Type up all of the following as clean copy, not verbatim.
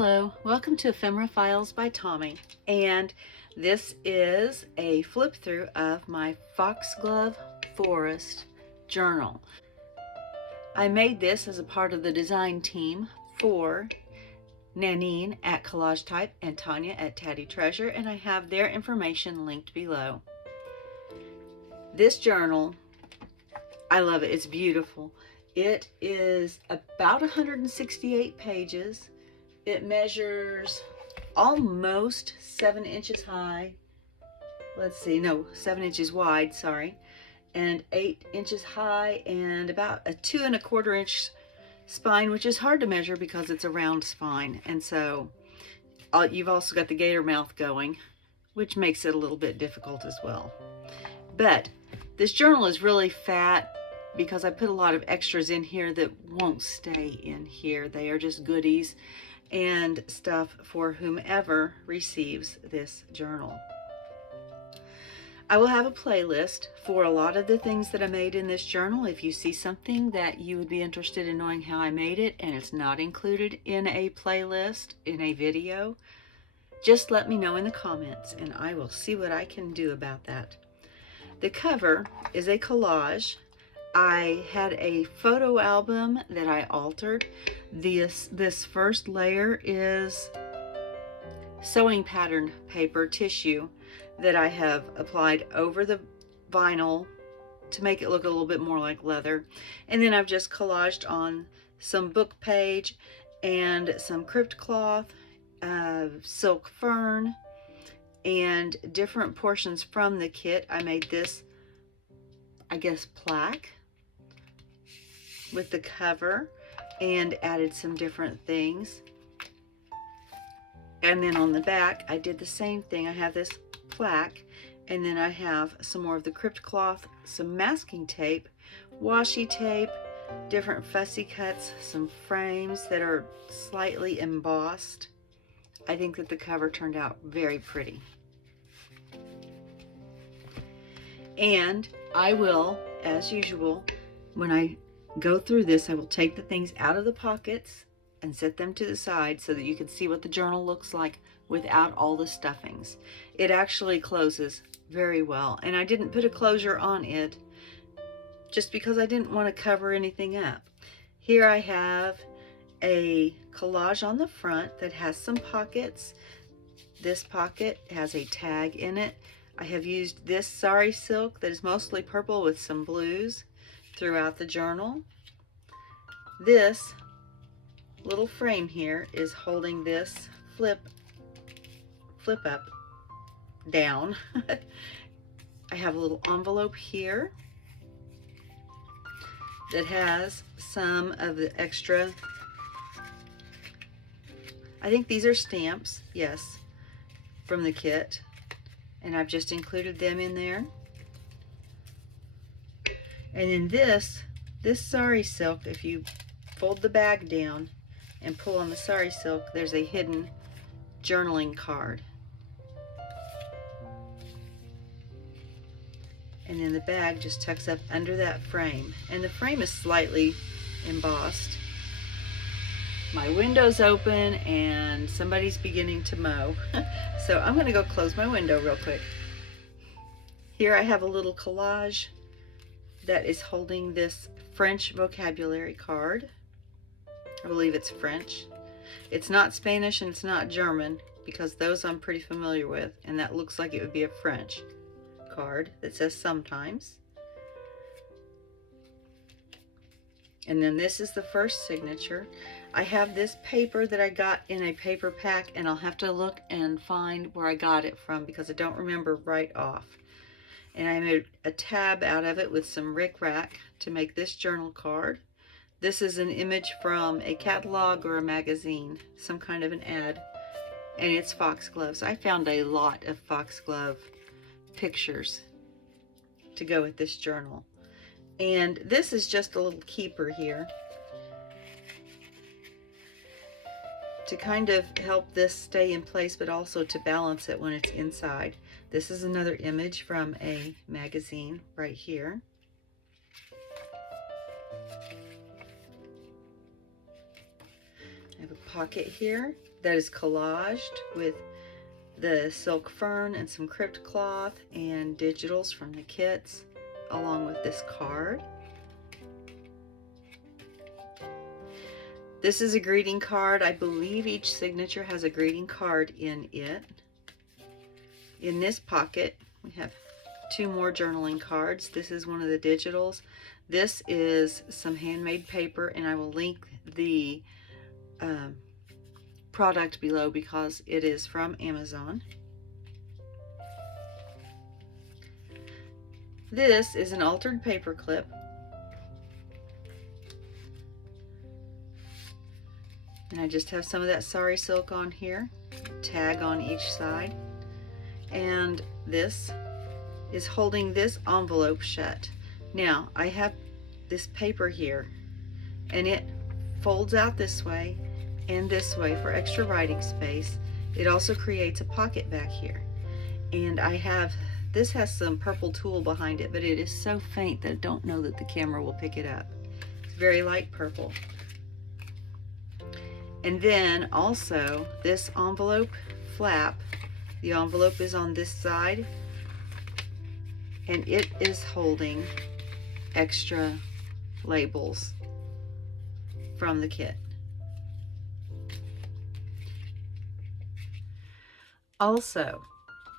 Hello, welcome to Ephemera Files by Tommy, and this is a flip through of my Foxglove Forest journal. I made this as a part of the design team for Nanine at Collage Type and Tania at Taddy Treasure, and I have their information linked below. This journal, I love it. It's beautiful. It is about 168 pages. It measures almost 7 inches high. Let's see, no, 7 inches wide, sorry, and 8 inches high, and about a 2 1/4 inch spine, which is hard to measure because it's a round spine. And so you've also got the gator mouth going, which makes it a little bit difficult as well. But this journal is really fat because I put a lot of extras in here that won't stay in here. They are just goodies and stuff for whomever receives this journal. I will have a playlist for a lot of the things that I made in this journal. If you see something that you would be interested in knowing how I made it and it's not included in a playlist, in a video, just let me know in the comments and I will see what I can do about that. The cover is a collage. I had a photo album that I altered. This first layer is sewing pattern paper tissue that I have applied over the vinyl to make it look a little bit more like leather. And then I've just collaged on some book page and some crypt cloth, silk fern, and different portions from the kit. I made this, I guess, plaque with the cover and added some different things. And then on the back I did the same thing. I have this plaque, and then I have some more of the crypt cloth, some masking tape, washi tape, different fussy cuts, some frames that are slightly embossed. I think that the cover turned out very pretty. And I will, as usual, when I go through this, I will take the things out of the pockets and set them to the side so that you can see what the journal looks like without all the stuffings. It actually closes very well, and I didn't put a closure on it just because I didn't want to cover anything up. Here I have a collage on the front that has some pockets. This pocket has a tag in it. I have used this sari silk that is mostly purple with some blues throughout the journal. This little frame here is holding this flip up down. I have a little envelope here that has some of the extra, I think these are stamps, yes, from the kit, and I've just included them in there. And then this sari silk, if you fold the bag down and pull on the sari silk, there's a hidden journaling card. And then the bag just tucks up under that frame, and the frame is slightly embossed. My window's open and somebody's beginning to mow. So I'm gonna go close my window real quick. Here I have a little collage that is holding this French vocabulary card. I believe it's French. It's not Spanish and it's not German, because those I'm pretty familiar with, and that looks like it would be a French card that says sometimes. And then this is the first signature. I have this paper that I got in a paper pack, and I'll have to look and find where I got it from because I don't remember right off. And I made a tab out of it with some rickrack to make this journal card. This is an image from a catalog or a magazine, some kind of an ad, and it's foxgloves. I found a lot of foxglove pictures to go with this journal. And this is just a little keeper here to kind of help this stay in place, but also to balance it when it's inside. This is another image from a magazine right here. I have a pocket here that is collaged with the silk fern and some crypt cloth and digitals from the kits, along with this card. This is a greeting card. I believe each signature has a greeting card in it. In this pocket, we have 2 more journaling cards. This is one of the digitals. This is some handmade paper, and I will link the product below because it is from Amazon. This is an altered paper clip. And I just have some of that sari silk on here, tag on each side. And this is holding this envelope shut. Now, I have this paper here, and it folds out this way and this way for extra writing space. It also creates a pocket back here. And this has some purple tulle behind it, but it is so faint that I don't know that the camera will pick it up. It's very light purple. And then also this envelope flap, the envelope is on this side, and it is holding extra labels from the kit. Also,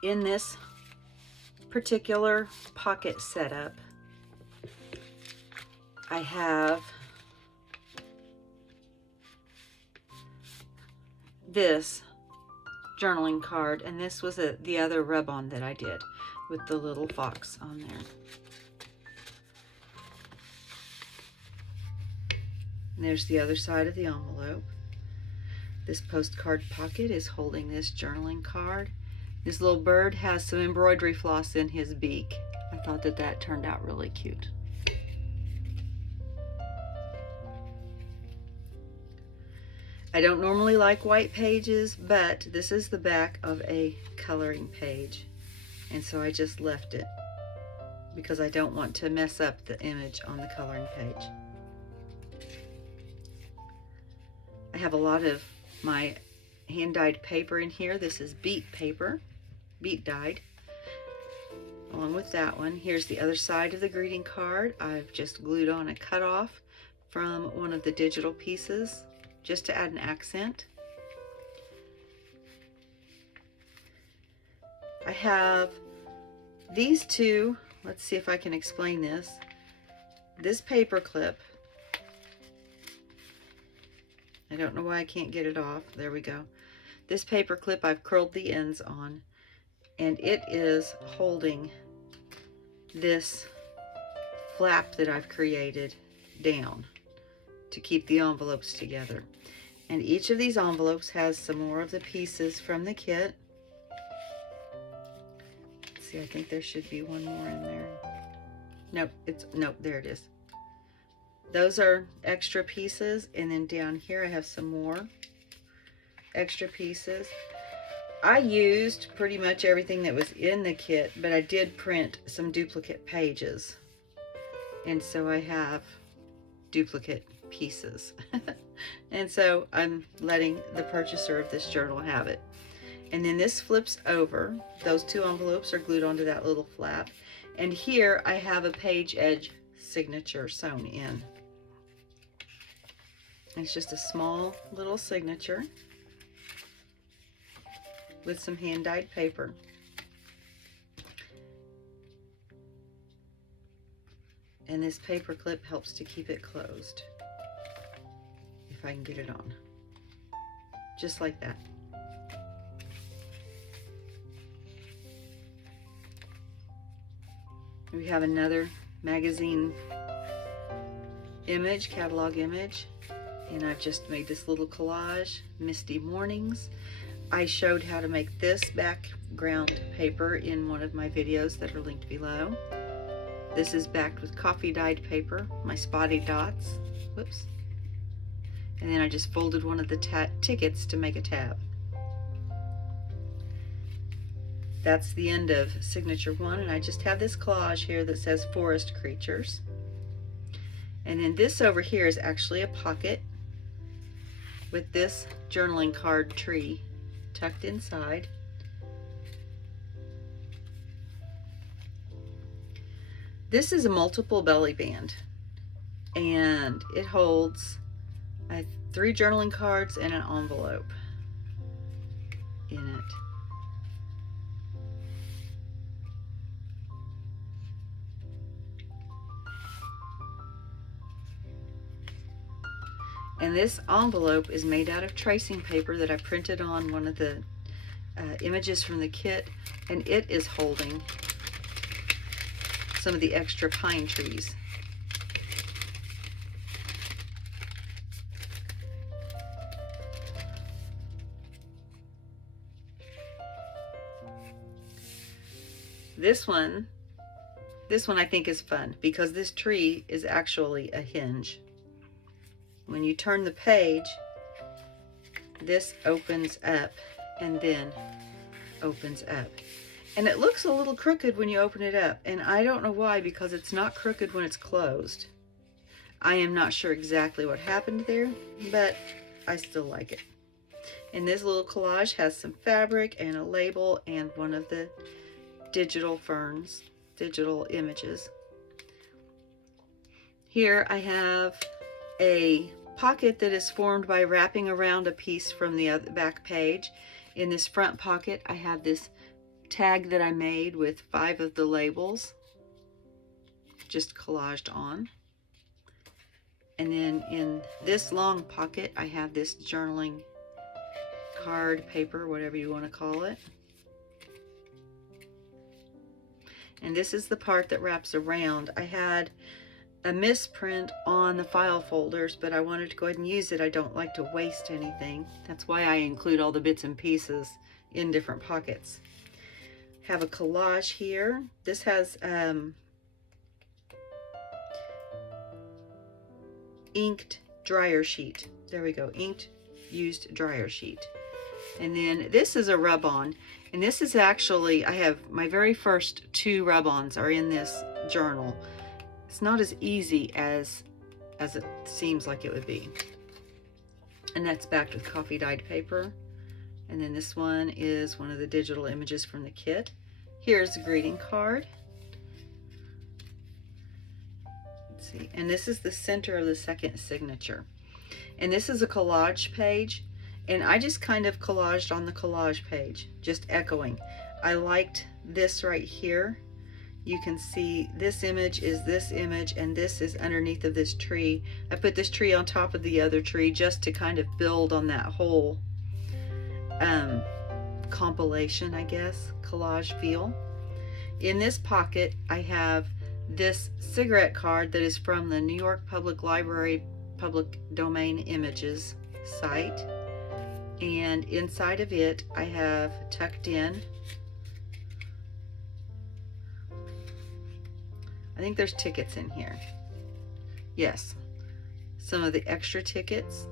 in this particular pocket setup, I have this journaling card, and this was the other rub-on that I did with the little fox on there. And there's the other side of the envelope. This postcard pocket is holding this journaling card. This little bird has some embroidery floss in his beak. I thought that turned out really cute. I don't normally like white pages, but this is the back of a coloring page, and so I just left it because I don't want to mess up the image on the coloring page. I have a lot of my hand-dyed paper in here. This is beet paper, beet dyed. Along with that one, here's the other side of the greeting card. I've just glued on a cutoff from one of the digital pieces just to add an accent. I have these two, let's see if I can explain this. This paper clip, I don't know why I can't get it off. There we go. This paper clip I've curled the ends on, and it is holding this flap that I've created down to keep the envelopes together. And each of these envelopes has some more of the pieces from the kit. Let's see, I think there should be one more in there. Nope, there it is. Those are extra pieces, and then down here I have some more extra pieces. I used pretty much everything that was in the kit, but I did print some duplicate pages, and so I have duplicate pieces. And so I'm letting the purchaser of this journal have it. And then this flips over. Those two envelopes are glued onto that little flap, and here I have a page edge signature sewn in. It's just a small little signature with some hand-dyed paper. And this paper clip helps to keep it closed, if I can get it on. Just like that. We have another magazine image, catalog image. And I've just made this little collage, Misty Mornings. I showed how to make this background paper in one of my videos that are linked below. This is backed with coffee dyed paper, my spotty dots. Whoops. And then I just folded one of the tickets to make a tab. That's the end of signature 1, and I just have this collage here that says forest creatures. And then this over here is actually a pocket. with this journaling card tree tucked inside. This is a multiple belly band, and it holds 3 journaling cards and an envelope in it. And this envelope is made out of tracing paper that I printed on one of the images from the kit, and it is holding some of the extra pine trees. This one I think is fun because this tree is actually a hinge. When you turn the page, this opens up and then opens up. And it looks a little crooked when you open it up, and I don't know why, because it's not crooked when it's closed. I am not sure exactly what happened there, but I still like it. And this little collage has some fabric and a label and one of the digital ferns, digital images. Here I have a pocket that is formed by wrapping around a piece from the back page. In this front pocket, I have this tag that I made with 5 of the labels just collaged on. And then in this long pocket, I have this journaling card paper, whatever you want to call it. And this is the part that wraps around. I had a misprint on the file folders, but I wanted to go ahead and use it. I don't like to waste anything. That's why I include all the bits and pieces in different pockets. Have a collage here. This has inked dryer sheet. There we go, inked used dryer sheet. And then this is a rub-on, and this is actually, I have my very first 2 rub-ons are in this journal. It's not as easy as it seems like it would be. And that's backed with coffee dyed paper. And then this one is one of the digital images from the kit. Here's a greeting card. Let's see. And this is the center of the second signature. And this is a collage page. And I just kind of collaged on the collage page, just echoing. I liked this right here. You can see this image is this image, and this is underneath of this tree. I put this tree on top of the other tree just to kind of build on that whole compilation, I guess, collage feel. In this pocket, I have this cigarette card that is from the New York Public Library Public Domain Images site. And inside of it, I have tucked in, I think there's tickets in here. Yes, some of the extra tickets.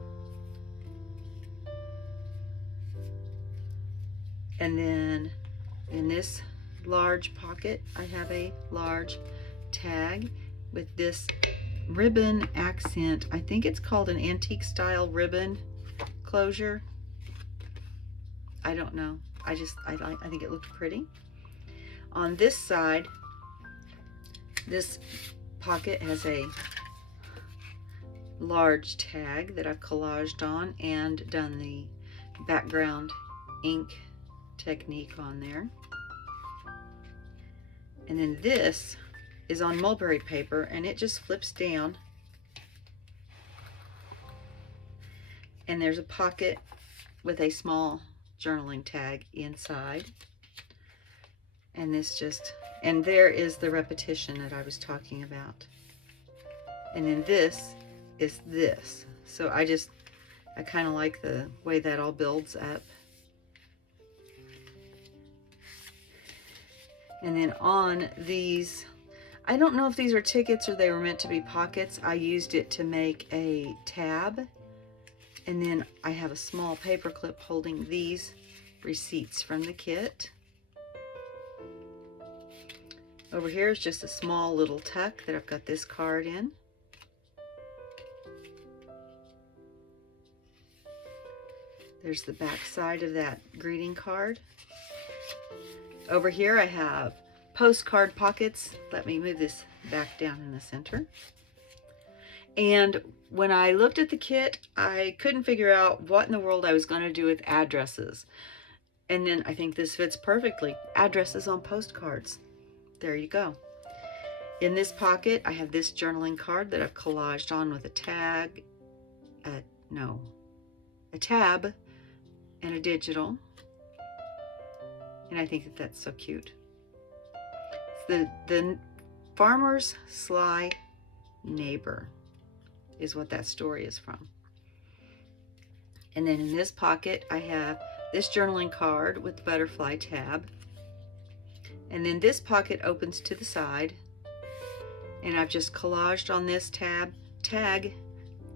And then in this large pocket, I have a large tag with this ribbon accent. I think it's called an antique style ribbon closure. I don't know. I think it looked pretty. On this side, this pocket has a large tag that I've collaged on and done the background ink technique on there. And then this is on mulberry paper, and it just flips down. And there's a pocket with a small journaling tag inside. And this just, and there is the repetition that I was talking about. And then this is this. So I kind of like the way that all builds up. And then on these, I don't know if these are tickets or they were meant to be pockets. I used it to make a tab. And then I have a small paper clip holding these receipts from the kit. Over here is just a small little tuck that I've got this card in. There's the back side of that greeting card. Over here I have postcard pockets. Let me move this back down in the center. And when I looked at the kit, I couldn't figure out what in the world I was going to do with addresses. And then I think this fits perfectly. Addresses on postcards. There you go. In this pocket, I have this journaling card that I've collaged on with a tag, a tab, and a digital. And I think that that's so cute. The farmer's sly neighbor is what that story is from. And then in this pocket, I have this journaling card with the butterfly tab. And then this pocket opens to the side. And I've just collaged on this tag,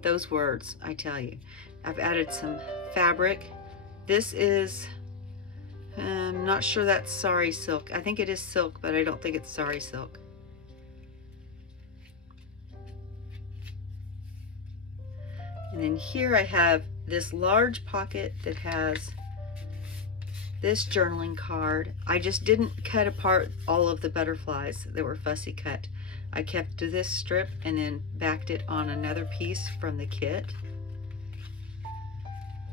those words, I tell you. I've added some fabric. This is, I'm not sure that's sari silk. I think it is silk, but I don't think it's sari silk. And then here I have this large pocket that has this journaling card. I just didn't cut apart all of the butterflies that were fussy cut. I kept this strip and then backed it on another piece from the kit.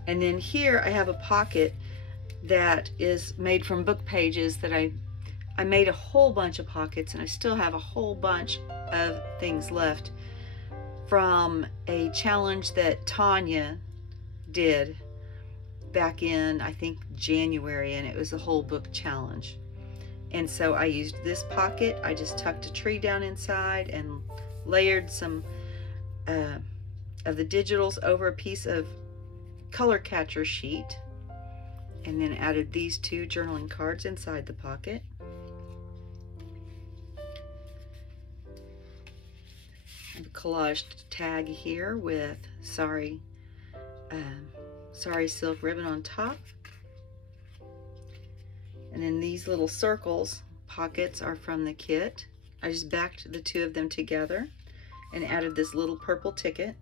And then here I have a pocket that is made from book pages that I made a whole bunch of pockets, and I still have a whole bunch of things left from a challenge that Tania did back in, I think, January, and it was a whole book challenge. And so I used this pocket. I just tucked a tree down inside and layered some of the digitals over a piece of color catcher sheet, and then added these two journaling cards inside the pocket. I have a collaged tag here with sari silk ribbon on top. And then these little circles pockets are from the kit. I just backed the two of them together and added this little purple ticket.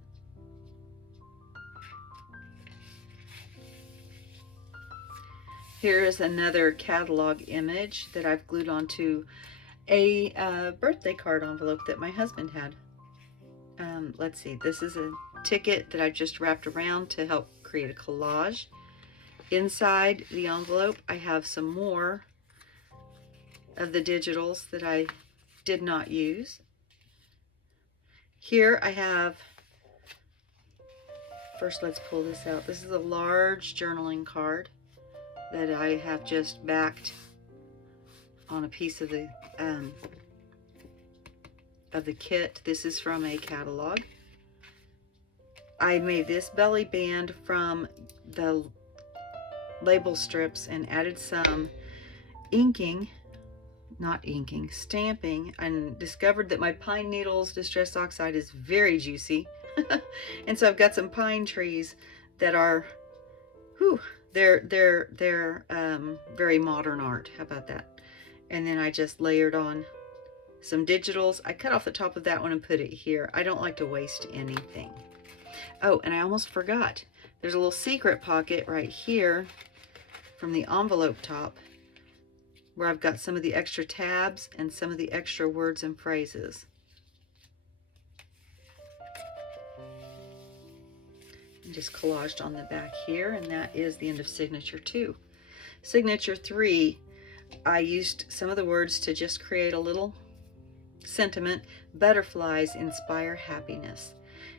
Here is another catalog image that I've glued onto a birthday card envelope that my husband had. Let's see, this is a ticket that I've just wrapped around to help create a collage. Inside the envelope, I have some more of the digitals that I did not use. Here I have, first let's pull this out. This is a large journaling card that I have just backed on a piece of the kit. This is from a catalog. I made this belly band from the label strips and added some stamping, and discovered that my pine needles distress oxide is very juicy. And so I've got some pine trees that are, they're very modern art. How about that? And then I just layered on some digitals. I cut off the top of that one and put it here. I don't like to waste anything. Oh, and I almost forgot. There's a little secret pocket right here from the envelope top where I've got some of the extra tabs and some of the extra words and phrases. And just collaged on the back here, and that is the end of Signature 2. Signature 3, I used some of the words to just create a little sentiment. Butterflies inspire happiness.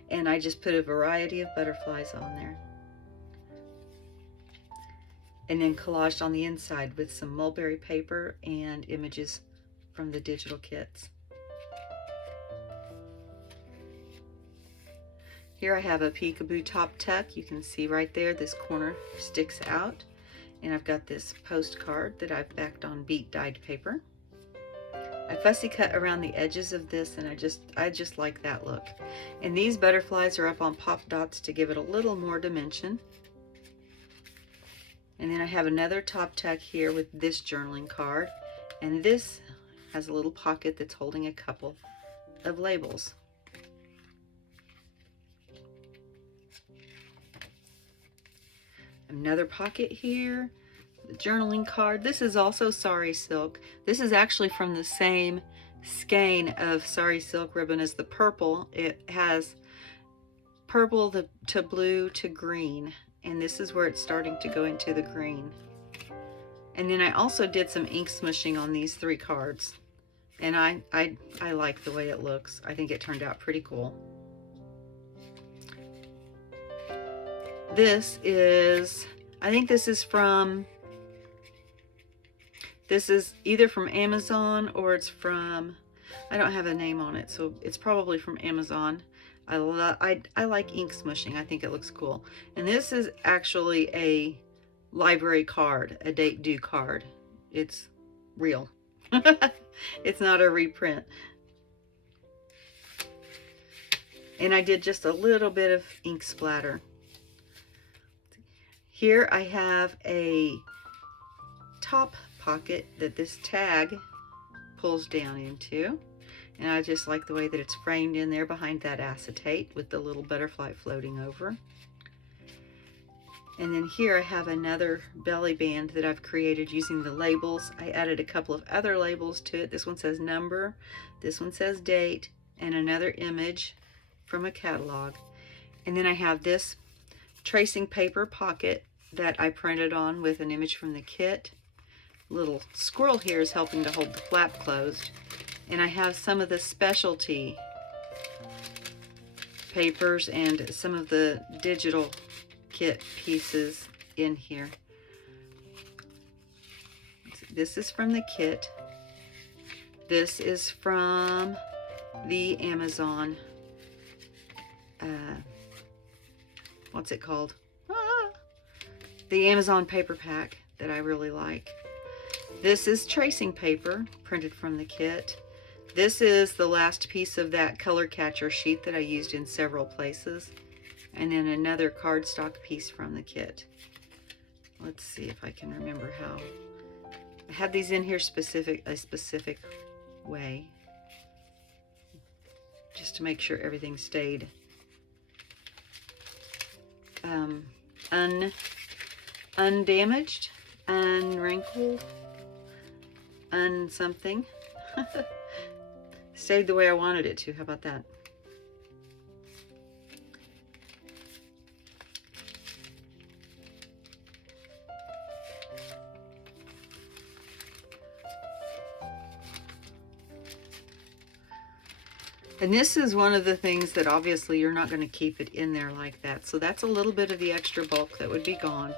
And I just put a variety of butterflies on there. And then collaged on the inside with some mulberry paper and images from the digital kits. Here I have a peekaboo top tuck. You can see right there, this corner sticks out. And I've got this postcard that I've backed on beat dyed paper. I fussy cut around the edges of this, and I just like that look. And these butterflies are up on pop dots to give it a little more dimension. And then I have another top tuck here with this journaling card, and this has a little pocket that's holding a couple of labels. Another pocket here, the journaling card. This is also sari silk. This is actually from the same skein of sari silk ribbon as the purple. It has purple to blue to green, and this is where it's starting to go into the green. And then I also did some ink smushing on these 3 cards, and I like the way it looks. I think it turned out pretty cool. This is, I think this is either from Amazon or it's from, I don't have a name on it, so it's probably from Amazon. I like ink smushing. I think it looks cool. And this is actually a library card, a date due card. It's real. It's not a reprint. And I did just a little bit of ink splatter. Here I have a top pocket that this tag pulls down into. And I just like the way that it's framed in there behind that acetate with the little butterfly floating over. And then here I have another belly band that I've created using the labels. I added a couple of other labels to it. This one says number, this one says date, and another image from a catalog. And then I have this tracing paper pocket that I printed on with an image from the kit. Little squirrel here is helping to hold the flap closed. And I have some of the specialty papers and some of the digital kit pieces in here. This is from the kit. This is from the Amazon, what's it called? The Amazon paper pack that I really like. This is tracing paper printed from the kit. This is the last piece of that color catcher sheet that I used in several places. And then another cardstock piece from the kit. Let's see if I can remember how. I had these in here a specific way, just to make sure everything stayed undamaged, unwrinkled, something. Stayed the way I wanted it to. How about that? And this is one of the things that obviously you're not going to keep it in there like that. So that's a little bit of the extra bulk that would be gone,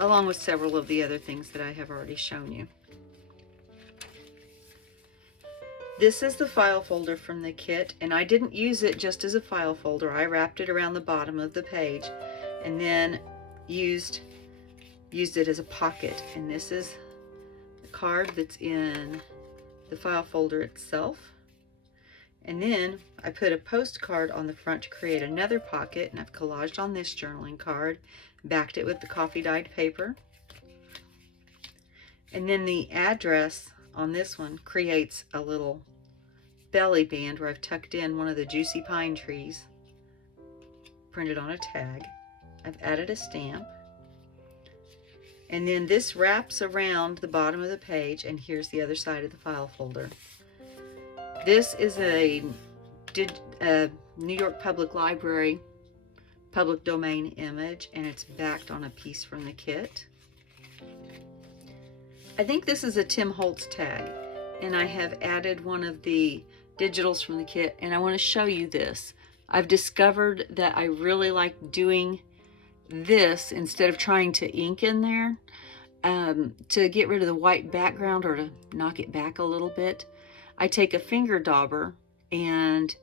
along with several of the other things that I have already shown you. This is the file folder from the kit, and I didn't use it just as a file folder. I wrapped it around the bottom of the page and then used it as a pocket. And this is the card that's in the file folder itself. And then I put a postcard on the front to create another pocket, and I've collaged on this journaling card, backed it with the coffee dyed paper. And then the address on this one creates a little belly band where I've tucked in one of the juicy pine trees printed on a tag. I've added a stamp. And then this wraps around the bottom of the page, and here's the other side of the file folder. This is a New York Public Library public domain image, and it's backed on a piece from the kit. I think this is a Tim Holtz tag, and I have added one of the digitals from the kit, and I want to show you this. I've discovered that I really like doing this instead of trying to ink in there, to get rid of the white background or to knock it back a little bit. I take a finger dauber and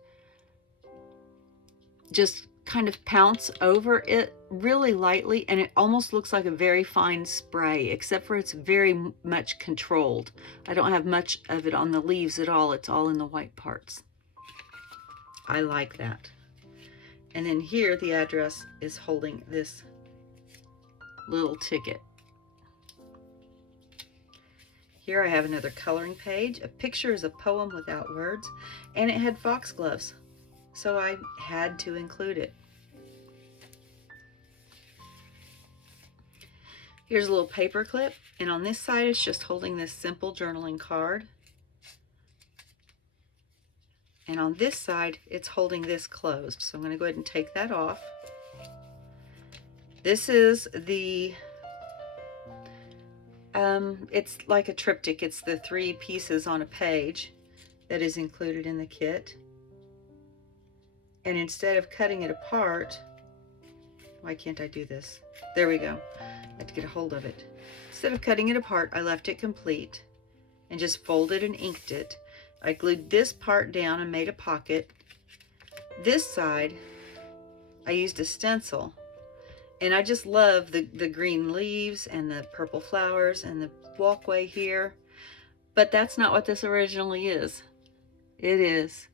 just kind of pounce over it really lightly, and it almost looks like a very fine spray, except for it's very much controlled. I don't have much of it on the leaves at all. It's all in the white parts. I like that. And then here the address is holding this little ticket. Here I have another coloring page. A picture is a poem without words, and it had foxgloves, so I had to include it. Here's a little paper clip, and on this side it's just holding this simple journaling card. And on this side it's holding this closed. So I'm going to go ahead and take that off. This is the, it's like a triptych. It's the 3 pieces on a page that is included in the kit. And instead of cutting it apart, why can't I do this? There we go. I have to get a hold of it. Instead of cutting it apart, I left it complete and just folded and inked it. I glued this part down and made a pocket. This side, I used a stencil. And I just love the green leaves and the purple flowers and the walkway here. But that's not what this originally is. It is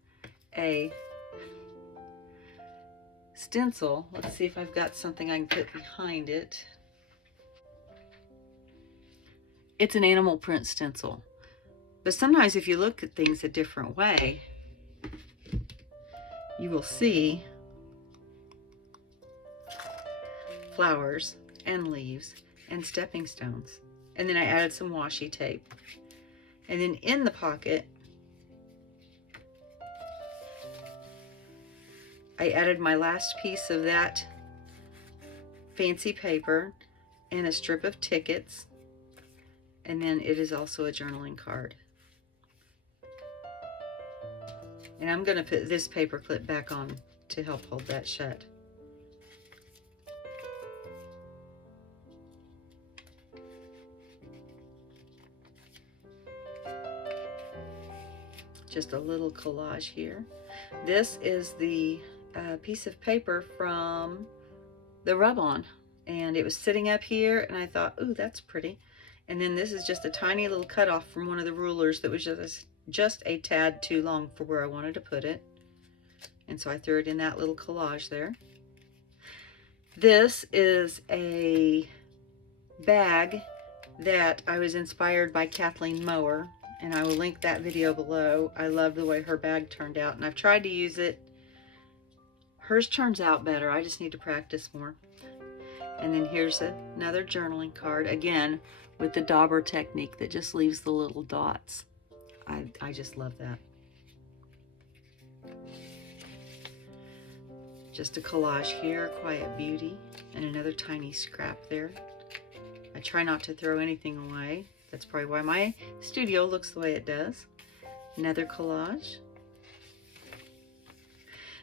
a stencil. Let's see if I've got something I can put behind it. It's an animal print stencil. But sometimes if you look at things a different way, you will see flowers and leaves and stepping stones. And then I added some washi tape. And then in the pocket, I added my last piece of that fancy paper and a strip of tickets. And then it is also a journaling card. And I'm going to put this paper clip back on to help hold that shut. Just a little collage here. This is the piece of paper from the rub-on, and it was sitting up here, and I thought, ooh, that's pretty. And then this is just a tiny little cutoff from one of the rulers that was just a tad too long for where I wanted to put it. And so I threw it in that little collage there. This is a bag that I was inspired by Kathleen Mower, and I will link that video below. I love the way her bag turned out, and I've tried to use it. Hers turns out better. I just need to practice more. And then here's another journaling card, again with the dauber technique that just leaves the little dots. I just love that. Just a collage here, Quiet Beauty, and another tiny scrap there. I try not to throw anything away. That's probably why my studio looks the way it does. Another collage.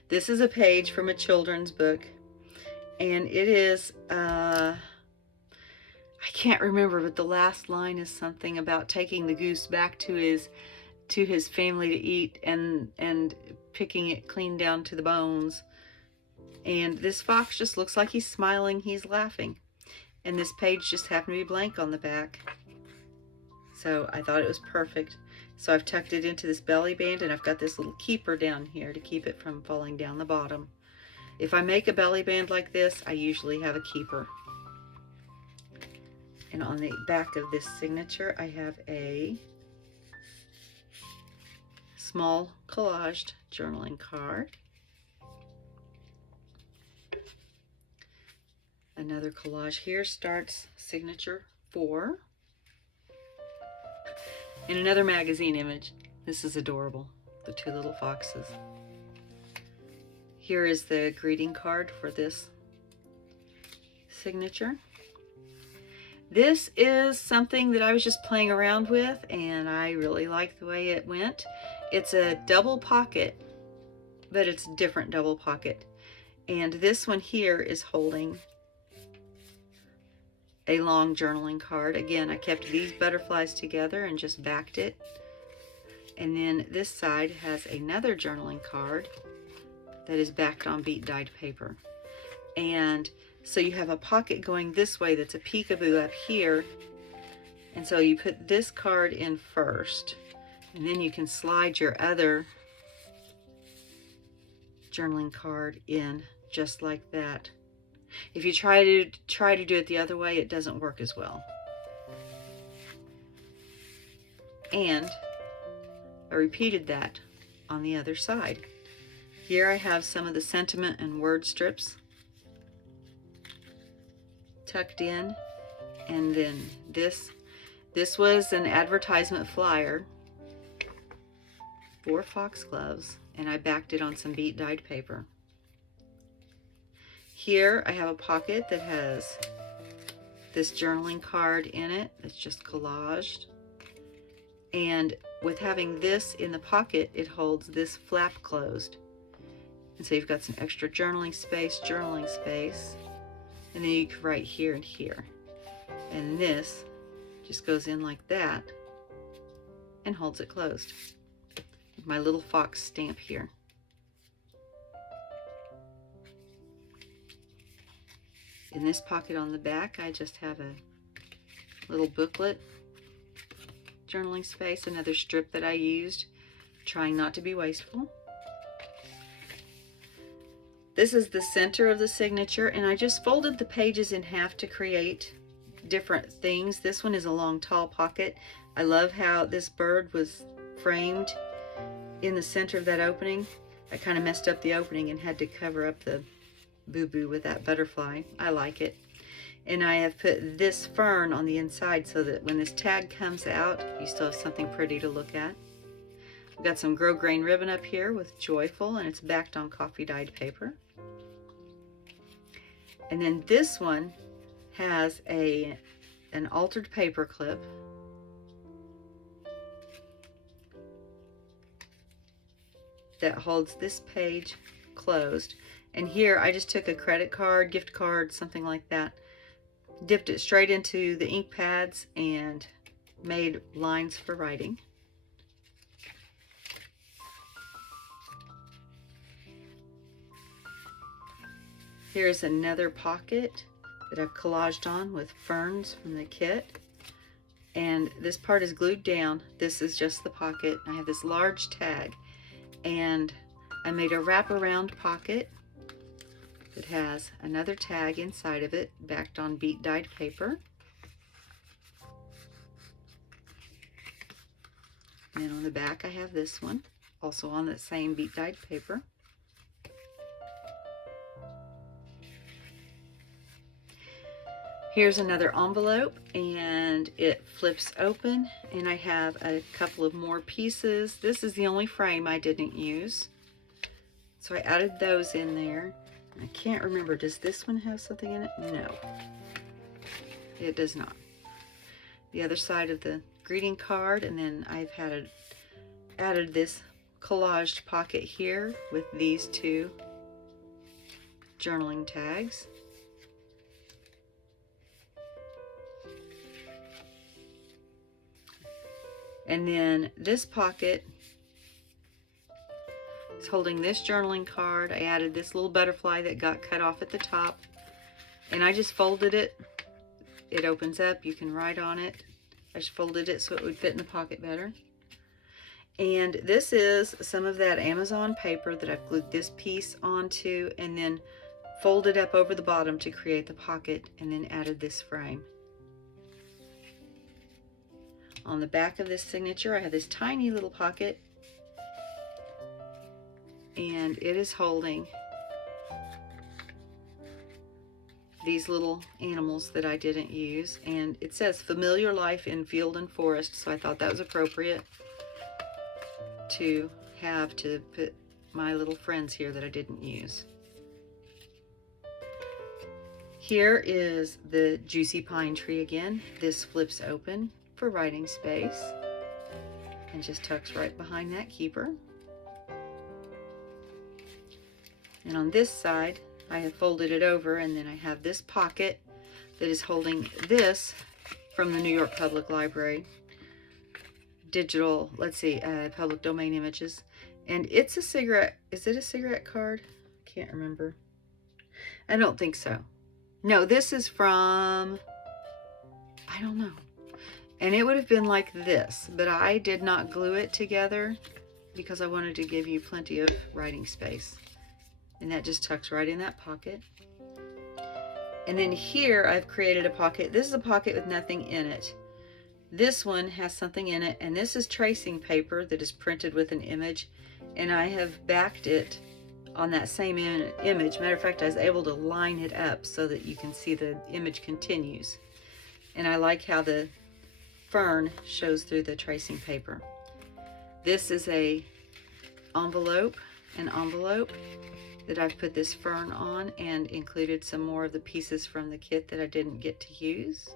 This is a page from a children's book, and it is, I can't remember, but the last line is something about taking the goose back to his family to eat and picking it clean down to the bones. And this fox just looks like he's smiling, he's laughing. And this page just happened to be blank on the back. So I thought it was perfect. So I've tucked it into this belly band, and I've got this little keeper down here to keep it from falling down the bottom. If I make a belly band like this, I usually have a keeper. And on the back of this signature, I have a small collaged journaling card. Another collage here starts signature 4. And another magazine image. This is adorable, the 2 little foxes. Here is the greeting card for this signature. This is something that I was just playing around with, and I really like the way it went. It's a double pocket, but it's a different double pocket. And this one here is holding a long journaling card. Again, I kept these butterflies together and just backed it. And then this side has another journaling card that is backed on bead dyed paper. And so you have a pocket going this way that's a peekaboo up here. And so you put this card in first, and then you can slide your other journaling card in just like that. If you try to do it the other way, it doesn't work as well. And I repeated that on the other side. Here I have some of the sentiment and word strips tucked in, And then this was an advertisement flyer for Foxgloves, and I backed it on some beat dyed paper. Here I have a pocket that has this journaling card in it. It's just collaged. And with having this in the pocket, it holds this flap closed. And so you've got some extra journaling space. And then you can write here and here. And this just goes in like that and holds it closed. With my little fox stamp here. In this pocket on the back, I just have a little booklet, journaling space, another strip that I used, trying not to be wasteful. This is the center of the signature, and I just folded the pages in half to create different things. This one is a long, tall pocket. I love how this bird was framed in the center of that opening. I kind of messed up the opening and had to cover up the boo-boo with that butterfly. I like it. And I have put this fern on the inside so that when this tag comes out, you still have something pretty to look at. I've got some grosgrain ribbon up here with Joyful, and it's backed on coffee dyed paper. And then this one has an altered paper clip that holds this page closed. And here I just took a credit card, gift card, something like that, dipped it straight into the ink pads and made lines for writing. Here's another pocket that I've collaged on with ferns from the kit. And this part is glued down. This is just the pocket. I have this large tag, and I made a wraparound pocket that has another tag inside of it, backed on beat dyed paper. And then on the back I have this one, also on that same beat dyed paper. Here's another envelope, and it flips open, and I have a couple of more pieces. This is the only frame I didn't use, so I added those in there. I can't remember, does this one have something in it? No, it does not. The other side of the greeting card, and then I've added this collaged pocket here with these two journaling tags. And then this pocket is holding this journaling card. I added this little butterfly that got cut off at the top, and I just folded it. It opens up, you can write on it. I just folded it so it would fit in the pocket better. And this is some of that Amazon paper that I've glued this piece onto and then folded up over the bottom to create the pocket, and then added this frame. On the back of this signature, I have this tiny little pocket, and it is holding these little animals that I didn't use, and it says familiar life in field and forest, so I thought that was appropriate to have to put my little friends here that I didn't use. Here is the juicy pine tree again. This flips open for writing space and just tucks right behind that keeper. And on this side, I have folded it over, and then I have this pocket that is holding this from the New York Public Library digital, public domain images. And it's a cigarette. Is it a cigarette card? Can't remember. I don't think so. No, this is from, I don't know. And it would have been like this, but I did not glue it together because I wanted to give you plenty of writing space. And that just tucks right in that pocket. And then here I've created a pocket. This is a pocket with nothing in it. This one has something in it, and this is tracing paper that is printed with an image, and I have backed it on that same image. Matter of fact, I was able to line it up so that you can see the image continues. And I like how the fern shows through the tracing paper. This is an envelope that I've put this fern on and included some more of the pieces from the kit that I didn't get to use.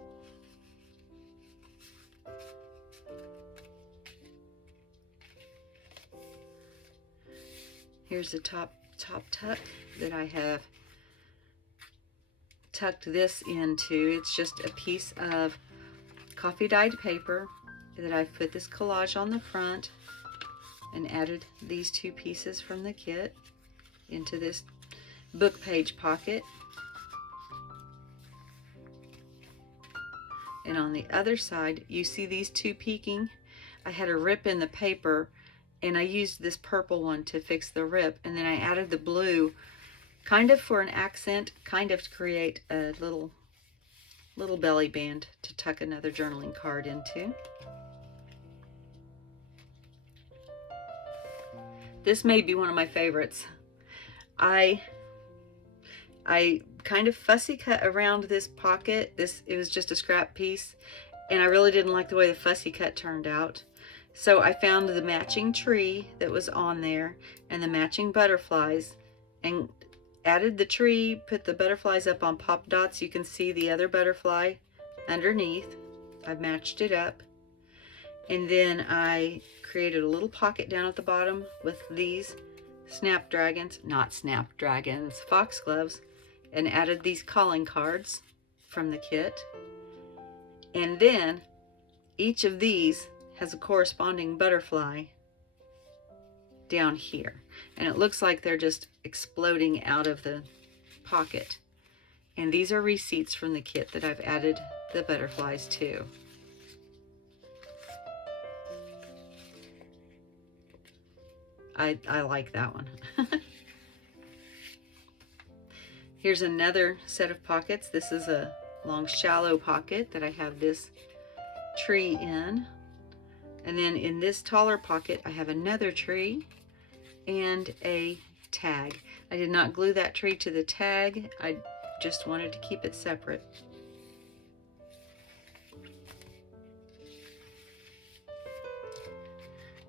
Here's the top tuck that I have tucked this into. It's just a piece of coffee dyed paper that I've put this collage on the front and added these two pieces from the kit into this book page pocket. And on the other side, you see these two peeking. I had a rip in the paper and I used this purple one to fix the rip, and then I added the blue kind of for an accent, kind of to create a little belly band to tuck another journaling card into. This may be one of my favorites. I kind of fussy cut around this pocket. It was just a scrap piece, and I really didn't like the way the fussy cut turned out. So I found the matching tree that was on there and the matching butterflies, and added the tree, put the butterflies up on pop dots. You can see the other butterfly underneath. I've matched it up. And then I created a little pocket down at the bottom with these foxgloves, and added these calling cards from the kit. And then each of these has a corresponding butterfly down here. And it looks like they're just exploding out of the pocket. And these are receipts from the kit that I've added the butterflies to. I like that one. Here's another set of pockets. This is a long shallow pocket that I have this tree in. And then in this taller pocket, I have another tree and a tag. I did not glue that tree to the tag. I just wanted to keep it separate.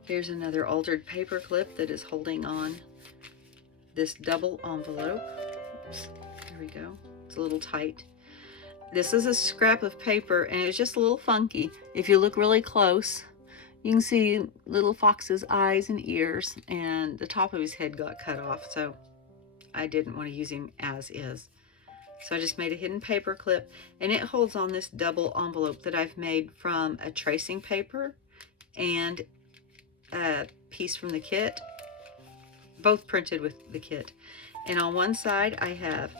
Here's another altered paper clip that is holding on this double envelope. Oops, there we go. It's a little tight. This is a scrap of paper and it's just a little funky. If you look really close, you can see little fox's eyes and ears, and the top of his head got cut off, so I didn't want to use him as is. So I just made a hidden paper clip, and it holds on this double envelope that I've made from a tracing paper and a piece from the kit, both printed with the kit. And on one side I have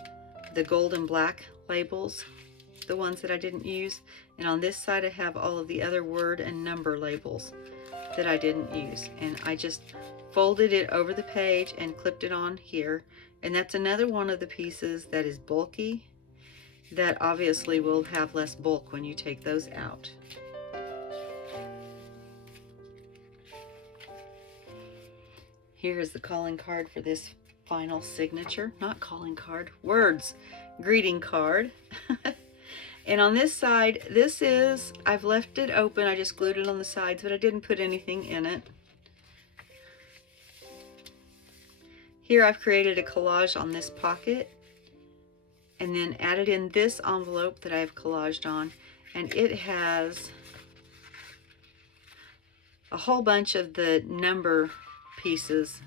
the gold and black labels, the ones that I didn't use, and on this side I have all of the other word and number labels that I didn't use. And I just folded it over the page and clipped it on here. And that's another one of the pieces that is bulky, that obviously will have less bulk when you take those out. Here is the calling card for this final signature. Not calling card, words. Greeting card. And on this side, I've left it open. I just glued it on the sides, but I didn't put anything in it. Here I've created a collage on this pocket and then added in this envelope that I've collaged on, and it has a whole bunch of the number pieces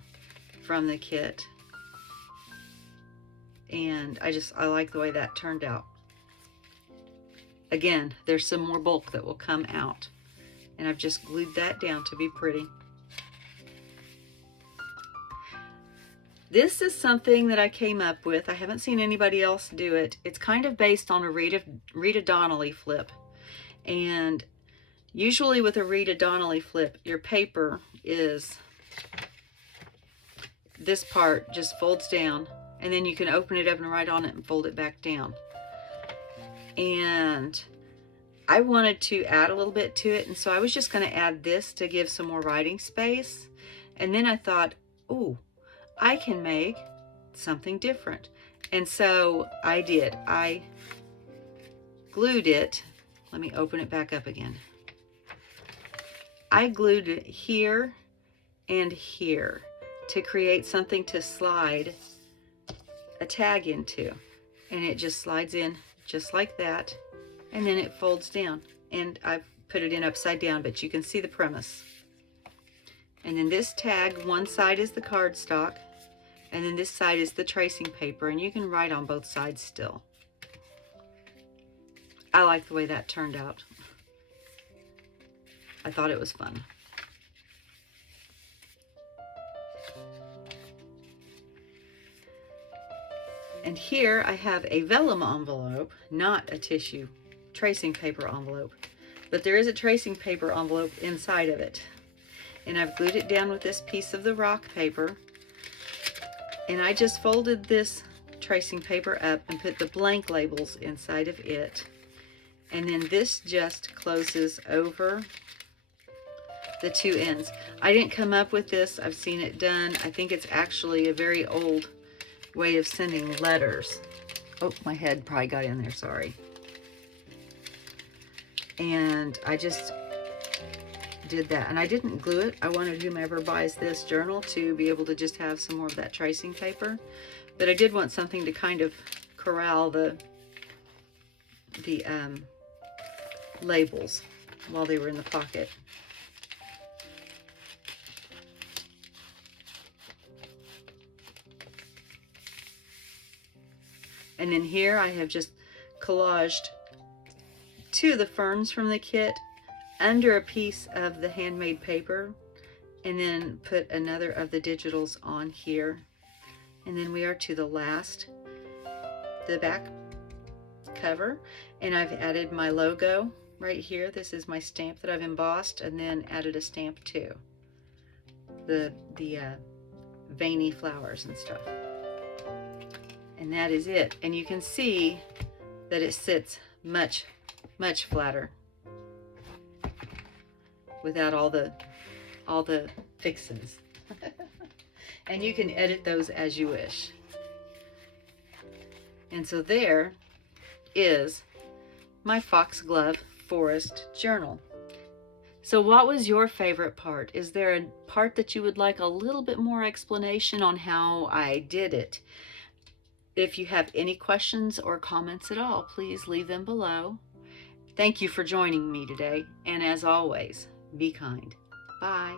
from the kit, and I like the way that turned out. Again, there's some more bulk that will come out, and I've just glued that down to be pretty. This is something that I came up with. I haven't seen anybody else do it. It's kind of based on a Rita Donnelly flip, and usually with a Rita Donnelly flip, your paper is, this part just folds down, and then you can open it up and write on it and fold it back down. And I wanted to add a little bit to it, and so I was just going to add this to give some more writing space. And then I thought, ooh, I can make something different. And so I did. I glued it let me open it back up again. I glued it here and here to create something to slide a tag into, and it just slides in just like that, and then it folds down, and I've put it in upside down, but you can see the premise. And then this tag, one side is the cardstock, and then this side is the tracing paper, and you can write on both sides still. I like the way that turned out. I thought it was fun. And here I have a vellum envelope, not a tissue tracing paper envelope, but there is a tracing paper envelope inside of it. And I've glued it down with this piece of the rock paper, and I just folded this tracing paper up and put the blank labels inside of it. And then this just closes over the two ends. I didn't come up with this, I've seen it done. I think it's actually a very old way of sending letters. Oh, my head probably got in there, sorry. And I just did that, and I didn't glue it. I wanted whomever buys this journal to be able to just have some more of that tracing paper, but I did want something to kind of corral the labels while they were in the pocket. And then here I have just collaged two of the ferns from the kit under a piece of the handmade paper, and then put another of the digitals on here. And then we are to the last, the back cover, and I've added my logo right here. This is my stamp that I've embossed, and then added a stamp too. The veiny flowers and stuff. And that is it. And you can see that it sits much, much flatter without all the fixins. And you can edit those as you wish. And so there is my Foxglove Forest journal. So what was your favorite part? Is there a part that you would like a little bit more explanation on how I did it? If you have any questions or comments at all, please leave them below. Thank you for joining me today, and as always, be kind. Bye.